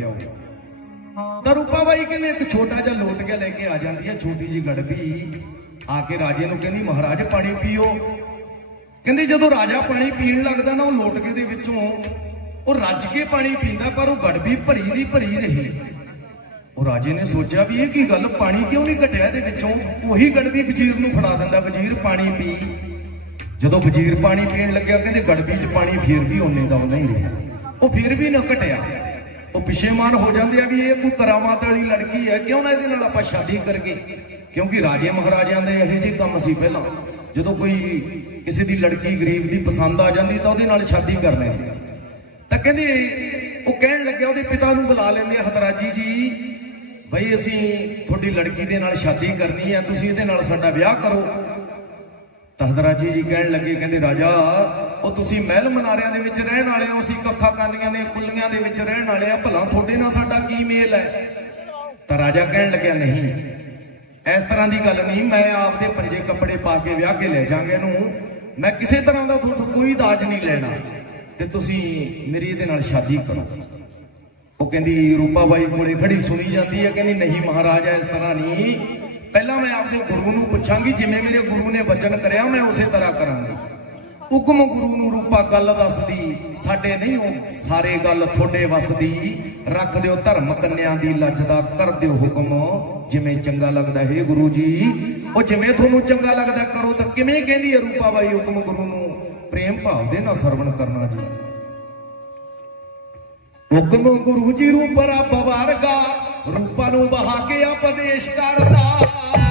ਪਿਆਓ ਤਾਂ ਰੂਪਾ ਬਾਈ ਕਹਿੰਦੇ ਇੱਕ ਛੋਟਾ ਜਿਹਾ ਲੋਟ ਕੇ ਲੈ ਕੇ ਆ ਜਾਂਦੀ ਹੈ, ਛੋਟੀ ਜੀ ਗੜਬੀ। ਆ ਕੇ ਰਾਜੇ ਨੂੰ ਕਹਿੰਦੀ, ਮਹਾਰਾਜ, ਪਾਣੀ ਪੀਓ। ਕਹਿੰਦੇ, ਜਦੋਂ ਰਾਜਾ ਪਾਣੀ ਪੀਣ ਲੱਗਦਾ ਨਾ, ਉਹ ਲੋਟਕੇ ਦੇ ਵਿੱਚੋਂ ਉਹ ਰੱਜ ਕੇ ਪਾਣੀ ਪੀਂਦਾ, ਪਰ ਉਹ ਗੜਬੀ ਭਰੀ ਦੀ ਭਰੀ ਰਹੀ। ਉਹ ਰਾਜੇ ਨੇ ਸੋਚਿਆ ਵੀ ਇਹ ਕੀ ਗੱਲ, ਪਾਣੀ ਕਿਉਂ ਨਹੀਂ ਘਟਿਆ ਇਹਦੇ ਵਿੱਚੋਂ? ਉਹੀ ਗੜਬੀ ਵਜ਼ੀਰ ਨੂੰ ਫੜਾ ਦਿੰਦਾ, ਵਜ਼ੀਰ, ਪਾਣੀ ਪੀ। ਜਦੋਂ ਵਜ਼ੀਰ ਪਾਣੀ ਪੀਣ ਲੱਗਿਆ ਕਹਿੰਦੇ, ਗੜਬੀ 'ਚ ਪਾਣੀ ਫੇਰ ਵੀ ਓਨੇ ਦਾ ਓਨਾ ਹੀ ਰਿਹਾ। ਉਹ ਫੇਰ ਵੀ ਨਾ ਘਟਿਆ। ਉਹ ਪਿਛੇਮਾਨ ਹੋ ਜਾਂਦੇ ਆ ਵੀ ਇਹ ਕੋਈ ਕਰਾਮਾਤ ਵਾਲੀ ਲੜਕੀ ਹੈ, ਕਿਉਂ ਨਾ ਇਹਦੇ ਨਾਲ ਆਪਾਂ ਸ਼ਾਦੀ ਕਰੀਏ? ਕਿਉਂਕਿ ਰਾਜੇ ਮਹਾਰਾਜਿਆਂ ਦੇ ਇਹੋ ਜਿਹੇ ਕੰਮ ਸੀ ਪਹਿਲਾਂ। ਜਦੋਂ ਕੋਈ ਕਿਸੇ ਦੀ ਲੜਕੀ ਗਰੀਬ ਦੀ ਪਸੰਦ ਆ ਜਾਂਦੀ, ਤਾਂ ਉਹਦੇ ਨਾਲ ਸ਼ਾਦੀ ਕਰ ਲੈਂਦੇ ਤਾਂ ਕਹਿੰਦੇ, ਉਹ ਕਹਿਣ ਲੱਗਿਆ, ਉਹਦੇ ਪਿਤਾ ਨੂੰ ਬੁਲਾ ਲੈਂਦੇ ਆ, ਹਤਰਾਜੀ ਜੀ, ਬਈ ਅਸੀਂ ਤੁਹਾਡੀ ਲੜਕੀ ਦੇ ਨਾਲ ਸ਼ਾਦੀ ਕਰਨੀ ਹੈ ਤੁਸੀਂ ਇਹਦੇ ਨਾਲ ਸਾਡਾ ਵਿਆਹ ਕਰੋ। ਤਾਂ ਜੀ ਕਹਿਣ ਲੱਗੇ, ਕਹਿੰਦੇ, ਰਾਜਾ, ਉਹ ਤੁਸੀਂ ਮਹਿਲ ਮਨਾਰਿਆਂ ਦੇ ਵਿੱਚ ਰਹਿਣ ਵਾਲੇ ਹੋ, ਅਸੀਂ ਕੱਖਾ ਕਾਨੀਆਂ ਦੇ, ਕੁੱਲੀਆਂ ਦੇ ਵਿੱਚ ਰਹਿਣ ਵਾਲੇ ਆ ਭਲਾ ਤੁਹਾਡੇ ਨਾਲ ਸਾਡਾ ਕੀ ਮੇਲ ਹੈ? ਤਾਂ ਰਾਜਾ ਕਹਿਣ ਲੱਗਿਆ, ਨਹੀਂ, ਇਸ ਤਰ੍ਹਾਂ ਦੀ ਗੱਲ ਨਹੀਂ, ਮੈਂ ਆਪਦੇ ਪੰਜੇ ਕੱਪੜੇ ਪਾ ਕੇ ਵਿਆਹ ਕੇ ਲੈ ਜਾਾਂਗੇ ਇਹਨੂੰ। ਮੈਂ ਕਿਸੇ ਤਰ੍ਹਾਂ ਦਾ ਤੁਹਾਡੇ ਕੋਈ ਦਾਜ ਨਹੀਂ ਲੈਣਾ ਤੇ ਤੁਸੀਂ ਮੇਰੀ ਇਹਦੇ ਨਾਲ ਸ਼ਾਦੀ ਕਰੋ। ਉਹ ਕਹਿੰਦੀ ਰੂਪਾ ਬਾਈ ਕੋਲੇ ਖੜੀ ਸੁਣੀ ਜਾਂਦੀ ਹੈ, ਕਹਿੰਦੀ, ਨਹੀਂ ਮਹਾਰਾਜਾ, ਇਸ ਤਰ੍ਹਾਂ ਨਹੀਂ। ਪਹਿਲਾਂ ਮੈਂ ਆਪਦੇ ਗੁਰੂ ਨੂੰ ਪੁੱਛਾਂਗੀ, ਜਿਵੇਂ ਮੇਰੇ ਗੁਰੂ ਨੇ ਵਚਨ ਕਰਿਆ, ਮੈਂ ਉਸੇ ਤਰ੍ਹਾਂ ਕਰਾਂਗੀ। ਹੁਕਮ ਗੁਰੂ ਨੂੰ ਰੂਪਾ ਗੱਲ ਦੱਸਦੀ, ਸਾਡੇ ਨਹੀਂ ਉਹ ਸਾਰੇ ਗੱਲ ਤੁਹਾਡੇ ਵਸਦੀ। ਰੱਖ ਦਿਓ ਧਰਮ ਕੰਨਿਆਂ ਦੀ ਲੱਜ ਦਾ, ਕਰ ਦਿਓ ਹੁਕਮ। ਜਿਵੇਂ ਚੰਗਾ ਲੱਗਦਾ, ਹੈ ਗੁਰੂ ਜੀ। ਉਹ ਜਿਵੇਂ ਤੁਹਾਨੂੰ ਚੰਗਾ ਲੱਗਦਾ, ਕਰੋ ਤਾਂ ਕਿਵੇਂ ਕਹਿੰਦੀ ਹੈ ਰੂਪਾ ਬਾਈ ਹੁਕਮ ਗੁਰੂ ਨੂੰ? ਪ੍ਰੇਮ ਭਾਵ ਦੇ ਨਾਲ ਸਰਵਣ ਕਰਨਾ ਜੀ। ਹੁਕਮ ਗੁਰੂ ਜੀ ਰੂਪ ਰੱਬ ਵਰਗਾ ਰੂਪਾਂ ਨੂੰ ਬਹਾ ਕੇ ਉਪਦੇਸ਼ ਕਰਦਾ।